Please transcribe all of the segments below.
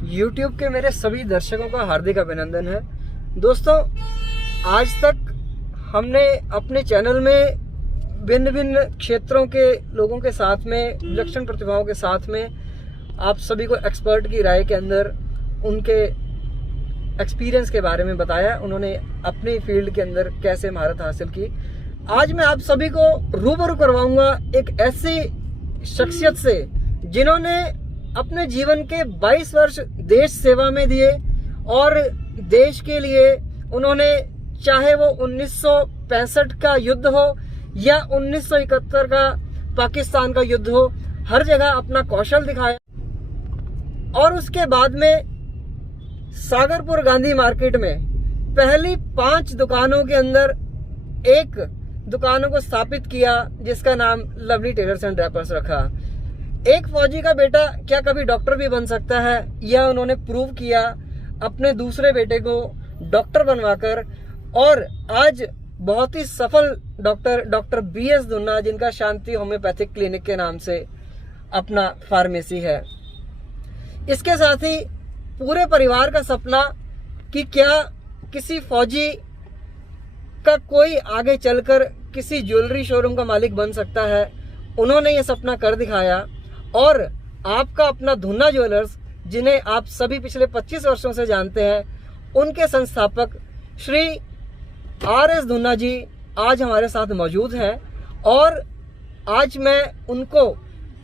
YouTube के मेरे सभी दर्शकों का हार्दिक अभिनंदन है। दोस्तों, आज तक हमने अपने चैनल में भिन्न भिन्न क्षेत्रों के लोगों के साथ में, विलक्षण प्रतिभाओं के साथ में आप सभी को एक्सपर्ट की राय के अंदर उनके एक्सपीरियंस के बारे में बताया, उन्होंने अपनी फील्ड के अंदर कैसे महारत हासिल की। आज मैं आप सभी को रूबरू करवाऊंगा एक ऐसी शख्सियत से जिन्होंने अपने जीवन के 22 वर्ष देश सेवा में दिए और देश के लिए उन्होंने, चाहे वो 1965 का युद्ध हो या 1971 का पाकिस्तान का युद्ध हो, हर जगह अपना कौशल दिखाया। और उसके बाद में सागरपुर गांधी मार्केट में पहली 5 दुकानों के अंदर एक दुकानों को स्थापित किया, जिसका नाम लवली टेलर्स एंड ड्रेपर्स रखा। एक फौजी का बेटा क्या कभी डॉक्टर भी बन सकता है, यह उन्होंने प्रूव किया अपने दूसरे बेटे को डॉक्टर बनवाकर। और आज बहुत ही सफल डॉक्टर BS धुन्ना, जिनका शांति होम्योपैथिक क्लिनिक के नाम से अपना फार्मेसी है। इसके साथ ही पूरे परिवार का सपना कि क्या किसी फौजी का कोई आगे चलकर किसी ज्वेलरी शोरूम का मालिक बन सकता है, उन्होंने ये सपना कर दिखाया। और आपका अपना धुन्ना ज्वेलर्स, जिन्हें आप सभी पिछले 25 वर्षों से जानते हैं, उनके संस्थापक श्री RS धुन्ना जी आज हमारे साथ मौजूद हैं। और आज मैं उनको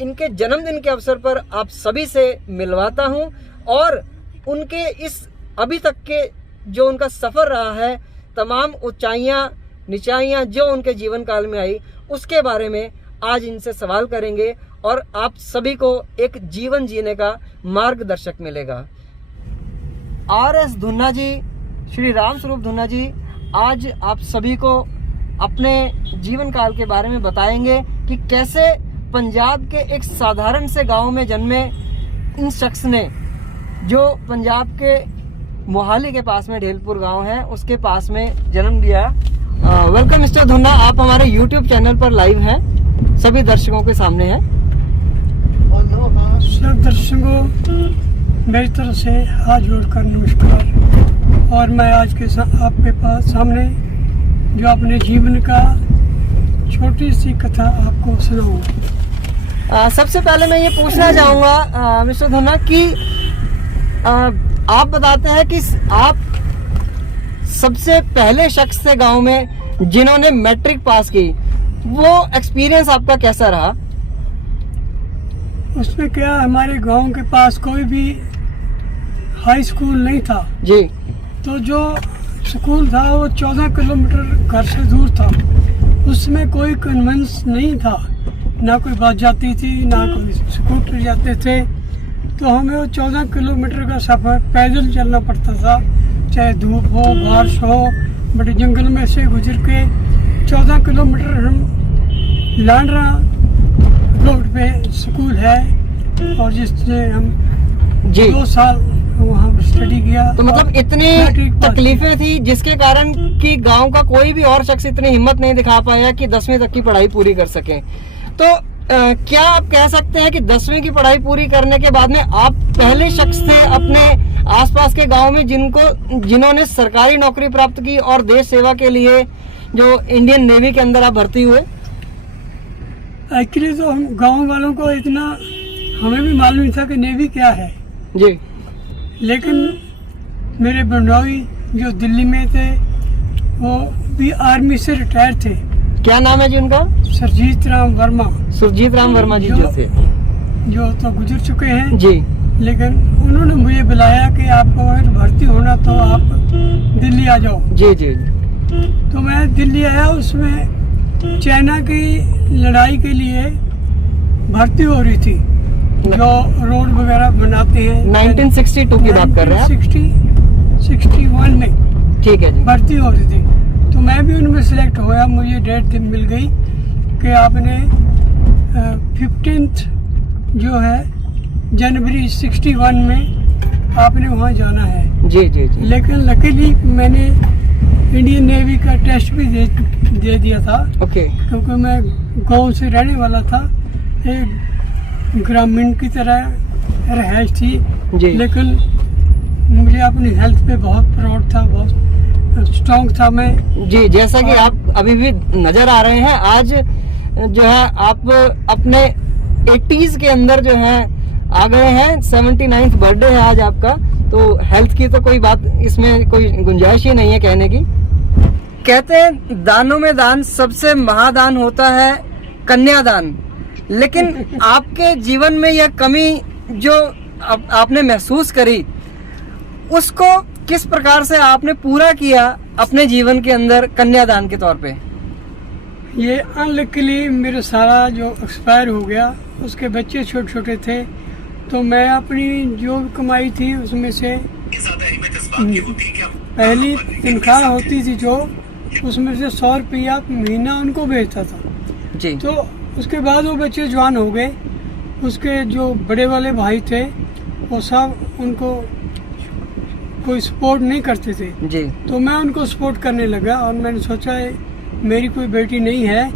इनके जन्मदिन के अवसर पर आप सभी से मिलवाता हूं और उनके इस अभी तक के जो उनका सफर रहा है, तमाम ऊंचाइयां निचाइयां जो उनके जीवन काल में आई, उसके बारे में आज इनसे सवाल करेंगे और आप सभी को एक जीवन जीने का मार्गदर्शक मिलेगा। RS धुन्ना जी, श्री राम स्वरूप धुन्ना जी आज आप सभी को अपने जीवन काल के बारे में बताएंगे कि कैसे पंजाब के एक साधारण से गांव में जन्मे इन शख्स ने, जो पंजाब के मोहाली के पास में ढेलपुर गांव है, उसके पास में जन्म लिया। वेलकम मिस्टर धुन्ना, आप हमारे YouTube चैनल पर लाइव हैं, सभी दर्शकों के सामने हैं। सब दर्शकों मेरी तरफ से हाथ जोड़कर नमस्कार। और मैं आज के आपके पास सामने जो अपने जीवन का छोटी सी कथा आपको सुनाऊंगा। सबसे पहले मैं ये पूछना चाहूँगा मिस्टर धुन्ना कि आप बताते हैं कि आप सबसे पहले शख्स थे गांव में जिन्होंने मैट्रिक पास की, वो एक्सपीरियंस आपका कैसा रहा? उसमें क्या, हमारे गांव के पास कोई भी हाई स्कूल नहीं था जी। तो जो स्कूल था वो 14 किलोमीटर घर से दूर था। उसमें कोई कन्वेंस नहीं था, ना कोई बस जाती थी, ना कोई स्कूटर जाते थे। तो हमें वो 14 किलोमीटर का सफ़र पैदल चलना पड़ता था, चाहे धूप हो, बारिश हो, बड़े जंगल में से गुजर के 14 किलोमीटर हम लांडरा रोड पे स्कूल है, और जिससे हम 2 साल वहाँ स्टडी किया। तो मतलब इतनी तकलीफें थी जिसके कारण कि गांव का कोई भी और शख्स इतनी हिम्मत नहीं दिखा पाया कि 10वीं तक की पढ़ाई पूरी कर सके। तो क्या आप कह सकते हैं कि 10वीं की पढ़ाई पूरी करने के बाद में आप पहले शख्स थे अपने आसपास के गांव में जिन्होंने सरकारी नौकरी प्राप्त की और देश सेवा के लिए जो इंडियन नेवी के अंदर आप भर्ती हुए? एक्चुअली तो हम गांव वालों को इतना हमें भी मालूम नहीं था कि नेवी क्या है जी। लेकिन मेरे बंडोई जो दिल्ली में थे, वो भी आर्मी से रिटायर थे। क्या नाम है जी उनका? सुरजीत राम वर्मा। सुरजीत राम वर्मा जी जो थे, जो तो गुजर चुके हैं जी। लेकिन उन्होंने मुझे बुलाया कि आपको अगर भर्ती होना तो आप दिल्ली आ जाओ। जी जी। तो मैं दिल्ली आया। उसमें चाइना की लड़ाई के लिए भर्ती हो रही थी, जो रोड वगैरह बनाते हैं। 1962 की बात कर रहे हैं? 61 में ठीक है जी। भर्ती हो रही थी। तो मैं भी उनमें सिलेक्ट होया। मुझे डेट मिल गई कि आपने 15 जो है जनवरी 61 में आपने वहाँ जाना है। जी जी जी। लेकिन लकीली मैंने इंडियन नेवी का टेस्ट भी दे दिया था। ओके। क्योंकि मैं गांव से रहने वाला था, एक ग्रामीण की तरह रहायश थी, जी लेकिन मुझे अपनी हेल्थ पे बहुत प्राउड था, बहुत स्ट्रॉन्ग था मैं। जी, जैसा कि आप अभी भी नजर आ रहे हैं, आज जो है आप अपने 80s के अंदर जो है आ गए हैं। 79th बर्थडे है आज आपका, तो हेल्थ की तो कोई बात इसमें कोई गुंजाइश ही नहीं है कहने की। कहते हैं दानों में दान सबसे महादान होता है कन्यादान, लेकिन आपके जीवन में यह कमी जो आपने महसूस करी, उसको किस प्रकार से आपने पूरा किया अपने जीवन के अंदर कन्यादान के तौर पे? ये अनलकीली मेरा सारा जो एक्सपायर हो गया, उसके बच्चे छोटे छोटे थे, तो मैं अपनी जो कमाई थी उसमें से पहली तनख्वाह होती थी जो, उसमें से 100 रुपया महीना उनको भेजता था जी। तो उसके बाद वो बच्चे जवान हो गए, उसके जो बड़े वाले भाई थे वो सब उनको कोई सपोर्ट नहीं करते थे जी। तो मैं उनको सपोर्ट करने लगा और मैंने सोचा मेरी कोई बेटी नहीं है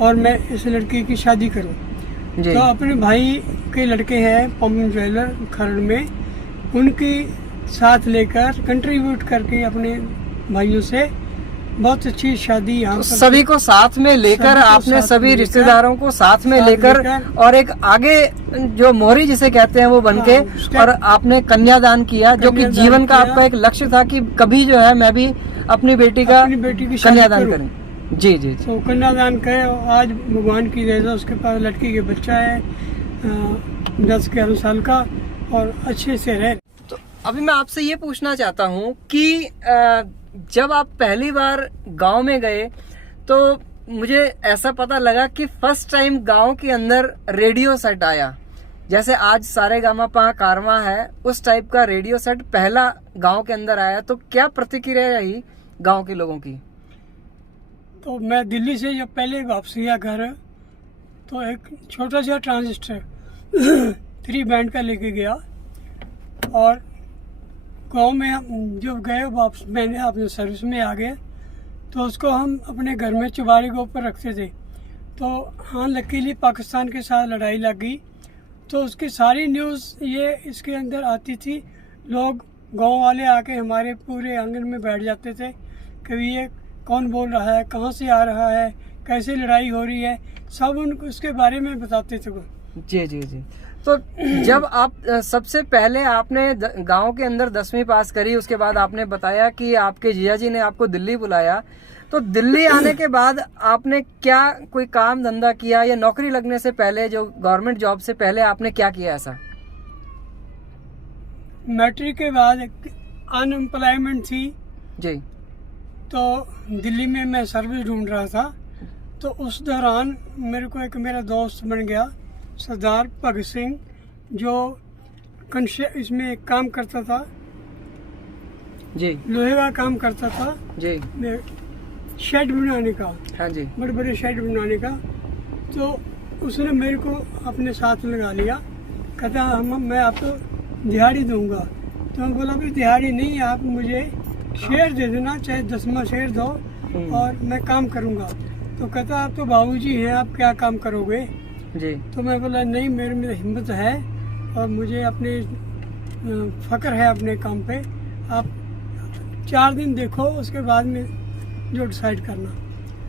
और मैं इस लड़की की शादी करूं। जी। तो अपने भाई के लड़के हैं पंप ज्वेलर खरड़ में, उनकी साथ लेकर कंट्रीब्यूट करके अपने भाइयों से बहुत अच्छी शादी यहाँ तो सभी को साथ में लेकर आपने सभी रिश्तेदारों को साथ में लेकर और एक आगे जो मोहरी जिसे कहते हैं वो बनके और आपने कन्यादान किया, जो कि जीवन का आपका एक लक्ष्य था कि कभी जो है मैं भी अपनी बेटी की कन्यादान करूं। जी जी। तो कन्यादान करे, आज भगवान की दया उसके पास लड़की के बच्चा है 10-11 साल का और अच्छे से रहे। तो अभी मैं आपसे ये पूछना चाहता हूँ कि जब आप पहली बार गांव में गए तो मुझे ऐसा पता लगा कि फर्स्ट टाइम गांव के अंदर रेडियो सेट आया, जैसे आज सारेगामापा कारवां है उस टाइप का रेडियो सेट पहला गांव के अंदर आया, तो क्या प्रतिक्रिया रही गांव के लोगों की? तो मैं दिल्ली से जब पहले वापसी आया घर, तो एक छोटा सा ट्रांजिस्टर 3 बैंड का लेके गया और गांव में जब गए वापस मैंने अपने सर्विस में आ गए तो उसको हम अपने घर में चुबारे के ऊपर रखते थे। तो हाँ, लकीली पाकिस्तान के साथ लड़ाई लग गई तो उसकी सारी न्यूज़ ये इसके अंदर आती थी। लोग गांव वाले आके हमारे पूरे आंगन में बैठ जाते थे कि ये कौन बोल रहा है, कहाँ से आ रहा है, कैसे लड़ाई हो रही है, सब उनको उसके बारे में बताते थे वो। जी जी जी। तो जब आप सबसे पहले आपने गांव के अंदर 10वीं पास करी, उसके बाद आपने बताया कि आपके जिया जी ने आपको दिल्ली बुलाया, तो दिल्ली आने के बाद आपने क्या कोई काम धंधा किया या नौकरी लगने से पहले जो गवर्नमेंट जॉब से पहले आपने क्या किया ऐसा? मैट्रिक के बाद अनएम्प्लॉयमेंट थी जी। तो दिल्ली में मैं सर्विस ढूंढ रहा था, तो उस दौरान मेरे को एक मेरा दोस्त बन गया सरदार भगत सिंह, जो इसमें काम करता था जी, लोहे का काम करता था जी, शेड बनाने का। हाँ जी। बड़े बड़े शेड बनाने का। तो उसने मेरे को अपने साथ लगा लिया, कहता मैं आपको दिहाड़ी दूंगा। तो मैं बोला भाई दिहाड़ी नहीं, आप मुझे शेयर दे देना, चाहे 10वां शेयर दो और मैं काम करूंगा। तो कहता आप तो बाबूजी हैं, आप क्या काम करोगे जी। तो मैं बोला नहीं, मेरे में हिम्मत है और मुझे अपने फ़क्र है अपने काम पे, आप 4 दिन देखो उसके बाद में जो डिसाइड करना।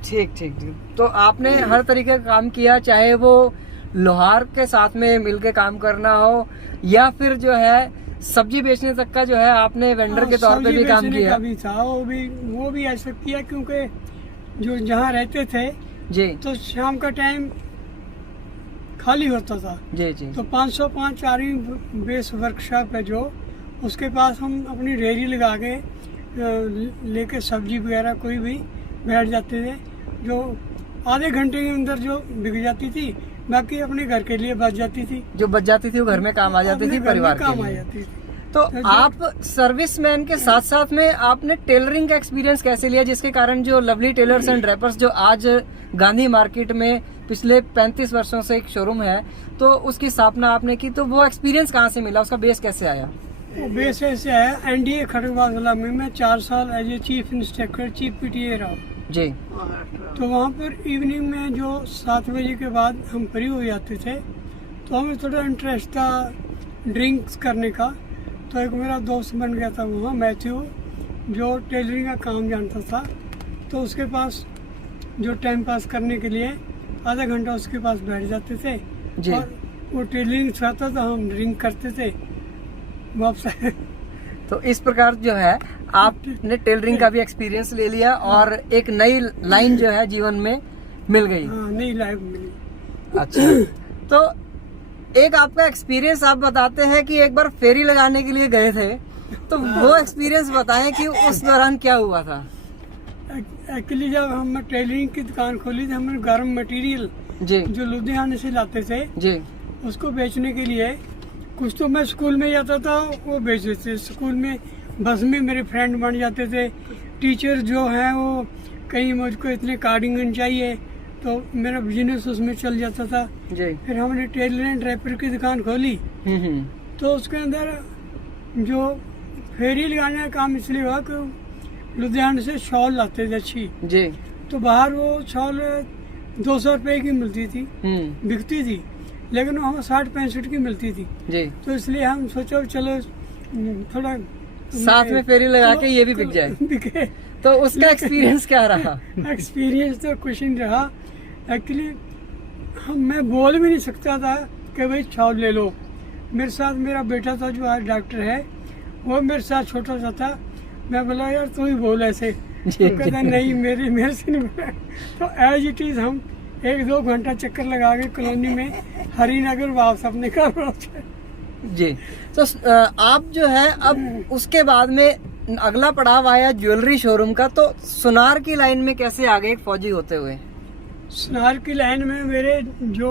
ठीक ठीक ठीक। तो आपने हर तरीके का काम किया, चाहे वो लोहार के साथ में मिलके काम करना हो या फिर जो है सब्जी बेचने तक का जो है आपने वेंडर के तौर पे भी काम किया। का भी था, वो भी ऐसा किया क्योंकि जो जहाँ रहते थे जी, तो शाम का टाइम खाली होता था जी जी। तो 505 आर्मी बेस वर्कशॉप है जो, उसके पास हम अपनी रेहड़ी लगा के लेके सब्जी वगैरह कोई भी बैठ जाते थे, जो आधे घंटे के अंदर जो बिक जाती थी, बाकी अपने घर के लिए बच जाती थी, जो बच जाती थी वो घर में काम आ जाती थी, परिवार काम के आ लिए। जाती थी। तो आप सर्विसमैन के साथ साथ में आपने टेलरिंग का एक्सपीरियंस कैसे लिया, जिसके कारण जो लवली टेलर्स एंड ड्रेपर्स जो आज गांधी मार्केट में पिछले 35 वर्षों से एक शोरूम है, तो उसकी स्थापना आपने की, तो वो एक्सपीरियंस कहाँ से मिला, उसका बेस कैसे आया? वो बेस ऐसे आया, एनडीए खड़गवासला में मैं 4 साल as a chief instructor chief PTA रहा जी। तो वहाँ पर इवनिंग में जो 7 बजे के बाद हम फ्री हो जाते थे, तो हमें थोड़ा इंटरेस्ट था ड्रिंक्स करने का। तो एक मेरा दोस्त बन गया था वहाँ, मैथ्यू, जो टेलरिंग का काम जानता था। तो उसके पास जो टाइम पास करने के लिए आधा घंटा उसके पास बैठ जाते थे जी। और वो टेलरिंग सिखाता था, हम ड्रिंक करते थे वापस। तो इस प्रकार जो है आपने टेलरिंग का भी एक्सपीरियंस ले लिया और एक नई लाइन जो है जीवन में मिल गई। हाँ, नई लाइफ मिली। अच्छा, तो एक आपका एक्सपीरियंस आप बताते हैं कि एक बार फेरी लगाने के लिए गए थे, तो वो एक्सपीरियंस बताएं कि उस दौरान क्या हुआ था। एक्चुअली जब हम टेलरिंग की दुकान खोली थी, हमने गर्म मटेरियल जी जो लुधियाना से लाते थे जी उसको बेचने के लिए, कुछ तो मैं स्कूल में जाता था वो बेचते थे, स्कूल में बस में मेरे फ्रेंड बन जाते थे। टीचर जो हैं वो कहीं मुझको इतने कार्डिंगन चाहिए तो मेरा बिजनेस उसमें चल जाता था। जी। फिर हमने टेलर एंड ड्राइपर की दुकान खोली, तो उसके अंदर जो फेरी लगाने का काम इसलिए हुआ कि लुधियाना से शॉल लाते थे अच्छी, जी। तो बाहर वो शॉल 200 रुपए की मिलती थी, बिकती थी, लेकिन वो हमें 60-65 की मिलती थी। जी। तो इसलिए हम सोचो चलो थोड़ा साथ में फेरी लगा के ये भी बिक जाए। बिके। तो उसका एक्सपीरियंस क्या रहा। एक्सपीरियंस तो कुछ नहीं रहा एक्चुअली। मैं बोल भी नहीं सकता था कि भाई शॉल ले लो। मेरे साथ मेरा बेटा था जो आज डॉक्टर है, वो मेरे साथ छोटा सा था। मैं बोला यार तू ही बोल ऐसे, तो कहता नहीं मेरे से नहीं बोला। तो एज इट इज हम 1-2 घंटा चक्कर लगा के कॉलोनी में हरिनगर वापस अपने घर पहुंचे। जी। तो आप जो है अब उसके बाद में अगला पड़ाव आया ज्वेलरी शोरूम का, तो सुनार की लाइन में कैसे आ गए एक फौजी होते हुए। सुनार की लाइन में मेरे जो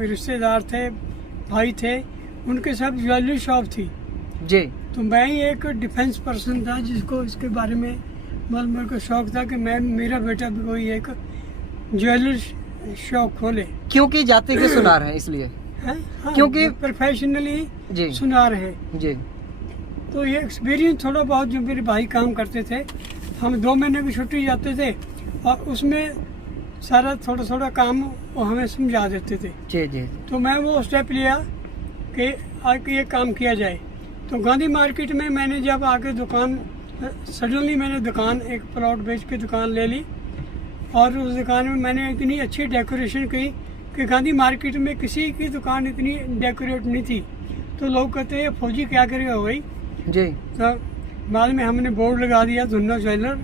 रिश्तेदार थे, भाई थे, उनके सब ज्वेलरी शॉप थी जी। तो मैं ही एक डिफेंस पर्सन था जिसको इसके बारे में मेरे को शौक था कि मेरा बेटा भी कोई एक ज्वेलरी शॉप खोले। क्योंकि जाति के सुनार है इसलिए है? हाँ, क्योंकि प्रोफेशनली जी सुनार है जी। तो ये एक्सपीरियंस थोड़ा बहुत जो मेरे भाई काम करते थे, हम 2 महीने की छुट्टी जाते थे और उसमें सारा थोड़ा काम वो हमें समझा देते थे। जी जी। तो मैं वो स्टेप लिया कि आके ये काम किया जाए। तो गांधी मार्केट में मैंने जब आके दुकान, सडनली मैंने दुकान एक प्लॉट बेच के दुकान ले ली और उस दुकान में मैंने इतनी अच्छी डेकोरेशन की कि गांधी मार्केट में किसी की दुकान इतनी डेकोरेट नहीं थी। तो लोग कहते हैं फौजी क्या करेगा भाई जी। तो बाद में हमने बोर्ड लगा दिया धुन्ना ज्वेलर,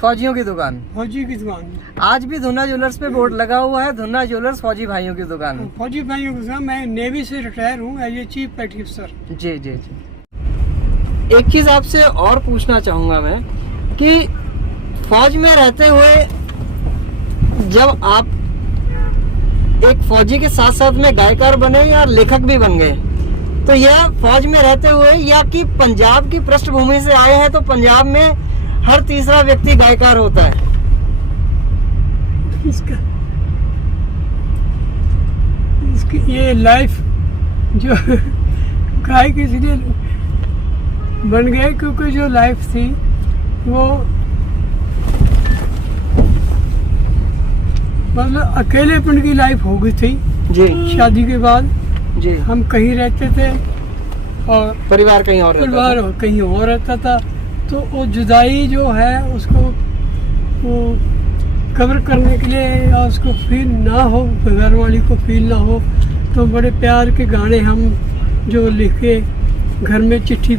फौजियों की दुकान। फौजी की दुकान। आज भी धुन्ना ज्वेलर्स पे बोर्ड लगा हुआ है, धुन्ना ज्वेलर्स फौजी भाइयों की दुकान। फौजी भाइयों की दुकान। मैं नेवी से रिटायर हूँ एज ए चीफ पेटी अफसर। जी जी जी। एक चीज आपसे और पूछना चाहूंगा मैं कि फौज में रहते हुए जब आप एक फौजी के साथ साथ में गायकार बने या लेखक भी बन गए, तो यह फौज में रहते हुए या कि पंजाब की पृष्ठभूमि से आए हैं, तो पंजाब में हर तीसरा व्यक्ति गायकार होता है। इसकी ये लाइफ जो गायक इसलिए बन गए क्योंकि जो लाइफ थी वो मतलब अकेलेपन की लाइफ हो गई थी जी। शादी के बाद जी। हम कहीं रहते थे और परिवार कहीं और रहता परिवार कहीं और रहता था। तो वो जुदाई जो है उसको वो कवर करने के लिए या उसको फील ना हो, घर वाली को फील ना हो, तो बड़े प्यार के गाने हम जो लिख के घर में चिट्ठी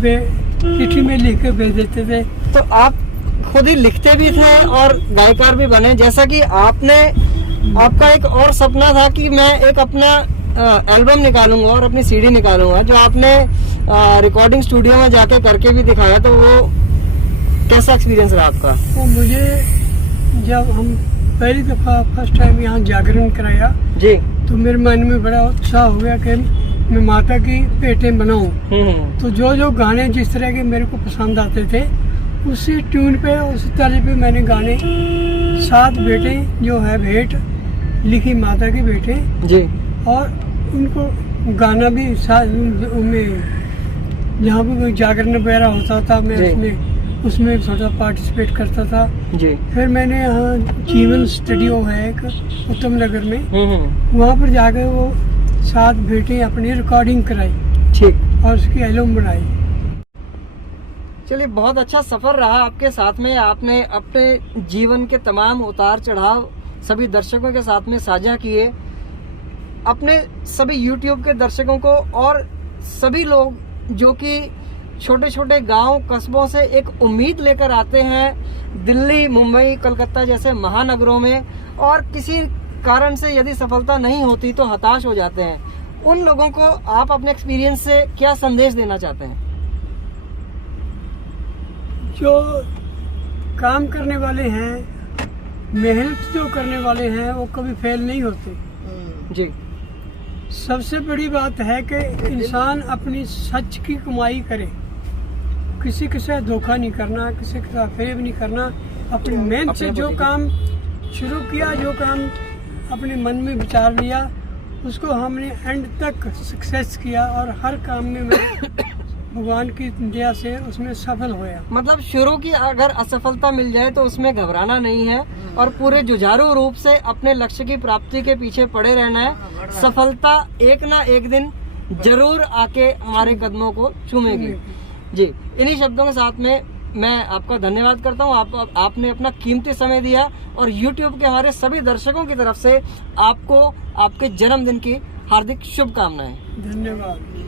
में लिख के भेज देते थे। तो आप खुद ही लिखते भी थे और गायकार भी बने, जैसा कि आपका एक और सपना था कि मैं एक अपना एल्बम निकालूंगा और अपनी सीडी निकालूंगा, जो आपने रिकॉर्डिंग स्टूडियो में जाके करके भी दिखाया। तो वो कैसा एक्सपीरियंस रहा आपका। तो मुझे जब हम पहली दफ़ा फर्स्ट टाइम यहाँ जागरण कराया जी, तो मेरे मन में बड़ा उत्साह हो गया कि मैं माता की पेटें बनाऊं। तो जो गाने जिस तरह के मेरे को पसंद आते थे उसी ट्यून पे उसी तरह पे मैंने गाने 7 बेटे जो है भेंट लिखी माता के बेटे जी, और उनको गाना भी उनमें जहाँ पे कोई जागरण वगैरह होता था मैं उसमें थोड़ा पार्टिसिपेट करता था जी। फिर मैंने यहाँ जीवन स्टूडियो है एक उत्तम नगर में, वहाँ पर जाकर वो 7 बेटे अपनी रिकॉर्डिंग कराई। ठीक। और उसकी एल्बम बनाई। चलिए, बहुत अच्छा सफर रहा आपके साथ में। आपने अपने जीवन के तमाम उतार चढ़ाव सभी दर्शकों के साथ में साझा किए। अपने सभी YouTube के दर्शकों को और सभी लोग जो कि छोटे छोटे गांव कस्बों से एक उम्मीद लेकर आते हैं दिल्ली, मुंबई, कलकत्ता जैसे महानगरों में, और किसी कारण से यदि सफलता नहीं होती तो हताश हो जाते हैं, उन लोगों को आप अपने एक्सपीरियंस से क्या संदेश देना चाहते हैं? जो काम करने वाले हैं, मेहनत जो करने वाले हैं, वो कभी फेल नहीं होते जी। सबसे बड़ी बात है कि इंसान अपनी सच की कमाई करे, किसी के साथ धोखा नहीं करना, किसी के साथ फेब नहीं करना। अपनी मेहनत से जो काम शुरू किया, जो काम अपने मन में विचार लिया, उसको हमने एंड तक सक्सेस किया, और हर काम में मैं भगवान की दया से उसमें सफल होया। मतलब शुरू की अगर असफलता मिल जाए तो उसमें घबराना नहीं है, और पूरे जुझारू रूप से अपने लक्ष्य की प्राप्ति के पीछे पड़े रहना है। सफलता एक ना एक दिन जरूर आके हमारे कदमों को चूमेगी। जी, इन्हीं शब्दों के साथ में मैं आपका धन्यवाद करता हूँ। आपने अपना कीमती समय दिया, और YouTube के हमारे सभी दर्शकों की तरफ से आपको आपके जन्मदिन की हार्दिक शुभकामनाएं। धन्यवाद।